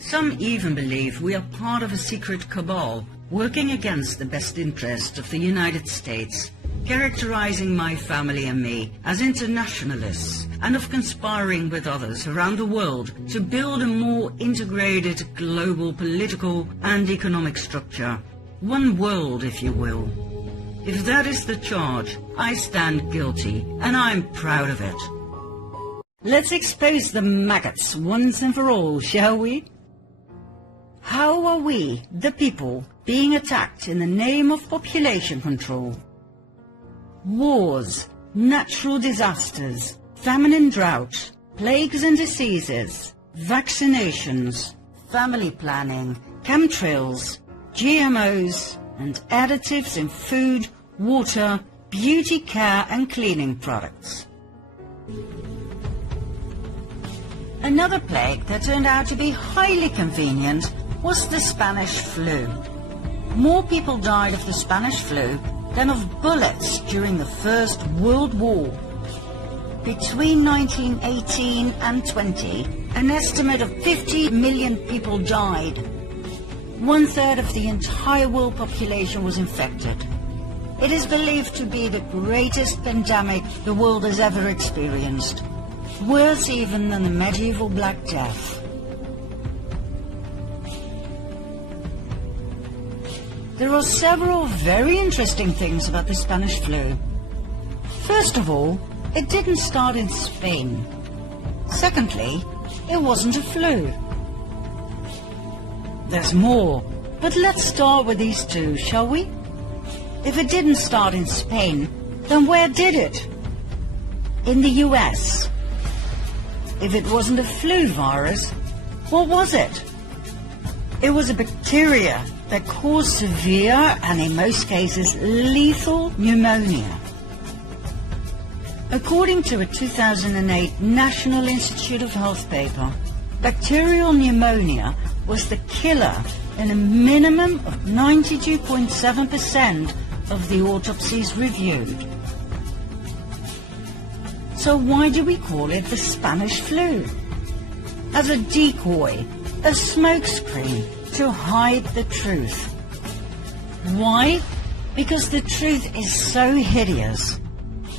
Some even believe we are part of a secret cabal working against the best interest of the United States, characterizing my family and me as internationalists and of conspiring with others around the world to build a more integrated global political and economic structure. One world, if you will. If that is the charge, I stand guilty, and I'm proud of it. Let's expose the maggots once and for all, shall we? How are we, the people, being attacked in the name of population control? Wars, natural disasters, famine and drought, plagues and diseases, vaccinations, family planning, chemtrails, GMOs, and additives in food, water, beauty care and cleaning products. Another plague that turned out to be highly convenient was the Spanish flu. More people died of the Spanish flu than of bullets during the First World War. Between 1918 and 20, an estimate of 50 million people died. 1/3 of the entire world population was infected. It is believed to be the greatest pandemic the world has ever experienced, worse even than the medieval Black Death. There are several very interesting things about the Spanish flu. First of all, it didn't start in Spain. Secondly, it wasn't a flu. There's more, but let's start with these two, shall we? If it didn't start in Spain, then where did it? In the US. If it wasn't a flu virus, what was it? It was a bacteria that caused severe and in most cases lethal pneumonia. According to a 2008 National Institute of Health paper, bacterial pneumonia was the killer in a minimum of 92.7% of the autopsies reviewed. So why do we call it the Spanish flu? As a decoy, a smokescreen to hide the truth. Why? Because the truth is so hideous.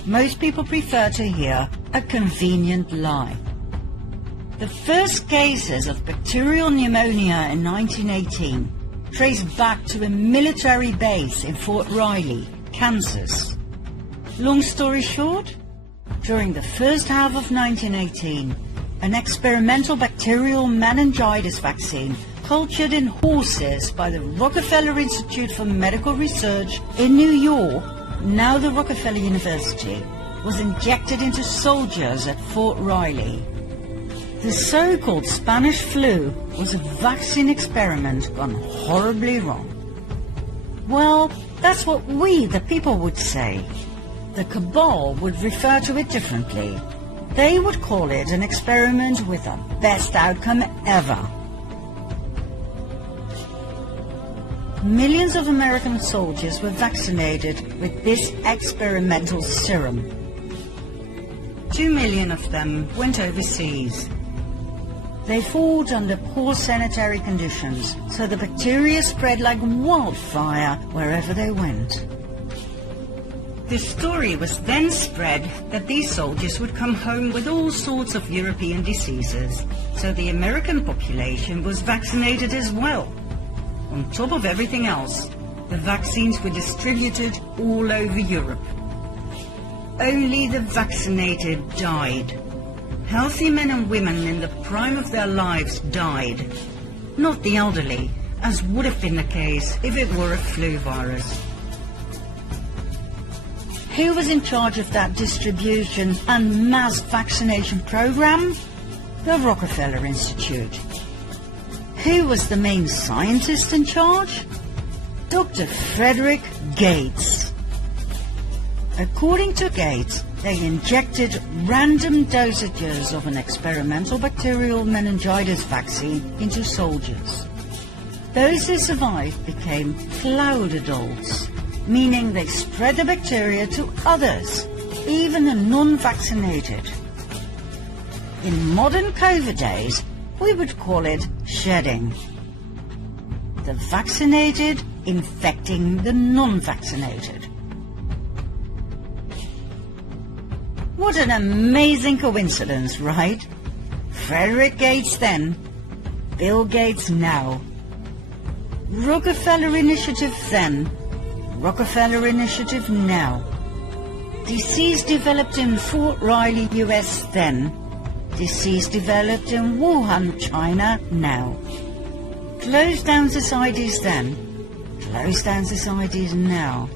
Most people prefer to hear a convenient lie. The first cases of bacterial pneumonia in 1918 trace back to a military base in Fort Riley, Kansas. Long story short, during the first half of 1918, an experimental bacterial meningitis vaccine cultured in horses by the Rockefeller Institute for Medical Research in New York, now the Rockefeller University, was injected into soldiers at Fort Riley. The so-called Spanish flu was a vaccine experiment gone horribly wrong. Well, that's what we, the people, would say. The cabal would refer to it differently. They would call it an experiment with the best outcome ever. Millions of American soldiers were vaccinated with this experimental serum. 2 million of them went overseas. They fought under poor sanitary conditions, so the bacteria spread like wildfire wherever they went. The story was then spread that these soldiers would come home with all sorts of European diseases, so the American population was vaccinated as well. On top of everything else, the vaccines were distributed all over Europe. Only the vaccinated died. Healthy men and women in the prime of their lives died, not the elderly, as would have been the case if it were a flu virus. Who was in charge of that distribution and mass vaccination program? The Rockefeller Institute. Who was the main scientist in charge? Dr. Frederick Gates. According to Gates, they injected random dosages of an experimental bacterial meningitis vaccine into soldiers. Those who survived became cloud adults, meaning they spread the bacteria to others, even the non-vaccinated. In modern COVID days, we would call it shedding. The vaccinated infecting the non-vaccinated. What an amazing coincidence, right? Frederick Gates then, Bill Gates now. Rockefeller Initiative then, Rockefeller Initiative now. Disease developed in Fort Riley, US then. Disease developed in Wuhan, China now. Closed down societies then. Closed down societies now.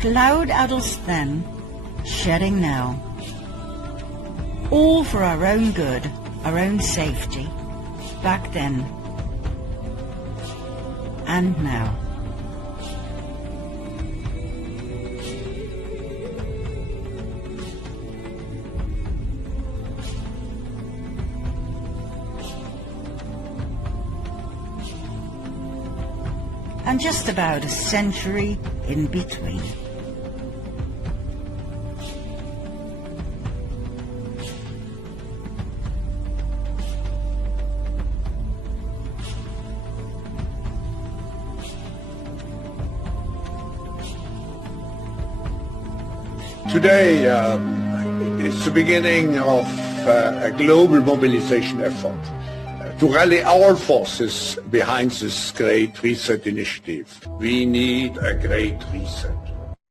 Cloud adults then. Shedding now. All for our own good, our own safety. Back then. And now. And just about a century in between. Today is the beginning of a global mobilization effort to rally our forces behind this Great Reset initiative. We need a Great Reset.